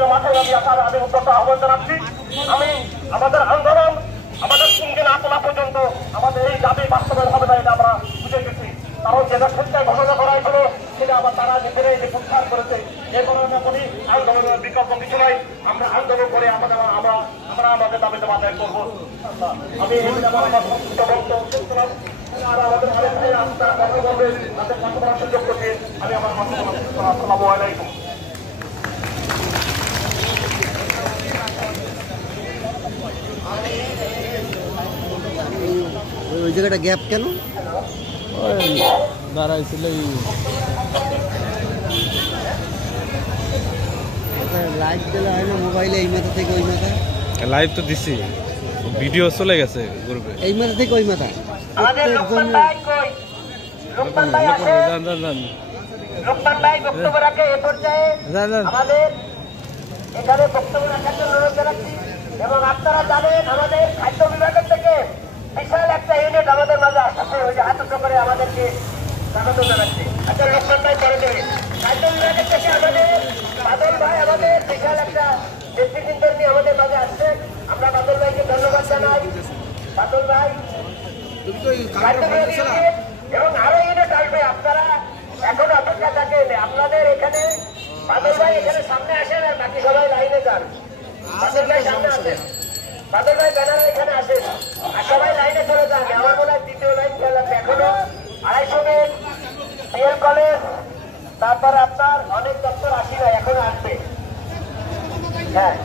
যাবতীয় মাঠে নামিয়ে আসার আমি উদ্যত আহ্বান জানাচ্ছি। আমি আমাদের আন্দোলন আমাদের সঙ্গে না তোলা পর্যন্ত আমাদের এই দাবি বাস্তবায়ন হবে না, এটা আমরা বুঝে গেছি। কারণ যেটা সত্যি ঘোষণা করা হয়েছিল সেটা আবার তারা নিজেরাই প্রত্যাহার করেছে। এ কারণে করি আন্দোলনের বিকল্প কিছু নাই, আমরা আন্দোলন করে আমরা আমাদের দাবিতে মাথায় করবো। আমি আর আমাদের আরেক ভাই আপনারা কথা বলবেন, তাদের কথা বলার সুযোগ করছে। আমি আমার কথা বলছি। আসসালামু আলাইকুম। ওই জায়গাটা গ্যাপ কেন দাঁড়াইছিল? লাইভ দিলে হয় না মোবাইলে, এই মাথা থেকে ওই মাথা। লাইভ তো দিছি, ভিডিও চলে গেছে গ্রুপে। এই মাথা থেকে ওই মাথা। আমাদের লোকমান ভাই কই? লোকমান ভাই আছে? লোকমান ভাই বক্তব্য রাখে এ পর্যায়ে। আমাদের এখানে বক্তব্য রাখার জন্য অনুরোধ জানাচ্ছি। এবং আপনারা জানেন আমাদের খাদ্য বিভাগের থেকে বিশাল একটা ইউনিট আমাদের মাঝে আসছে, ওই যে হাত উঁচু করে আমাদেরকে স্বাগত জানাচ্ছি। আচ্ছা, লোকমান ভাই পরে দেবে। খাদ্য বিভাগের থেকে আমাদের বাদল ভাই আমাদের বিশাল একটা নেতৃবৃন্দ নিয়ে আমাদের মাঝে আসছে। আমরা বাদল ভাইকে ধন্যবাদ জানাই। বাদল ভাই এবং আরো ইউনিট আসবে, আপনারা এখন অপেক্ষা থাকেন। আপনাদের এখানে বাদল ভাই এখানে সামনে আসেন আর বাকি সবাই লাইনে যান। বাদল ভাই সামনে আসেন, বাদল ভাই ব্যানারে এখানে আসেন আর সবাই লাইনে চলে যান। আমার মনে হয় দ্বিতীয় লাইন খেলা এখনো 250 মিনিট। বিএল কলেজ, তারপর আপনার অনেক দপ্তর আসি না, এখনো আসবে। হ্যাঁ।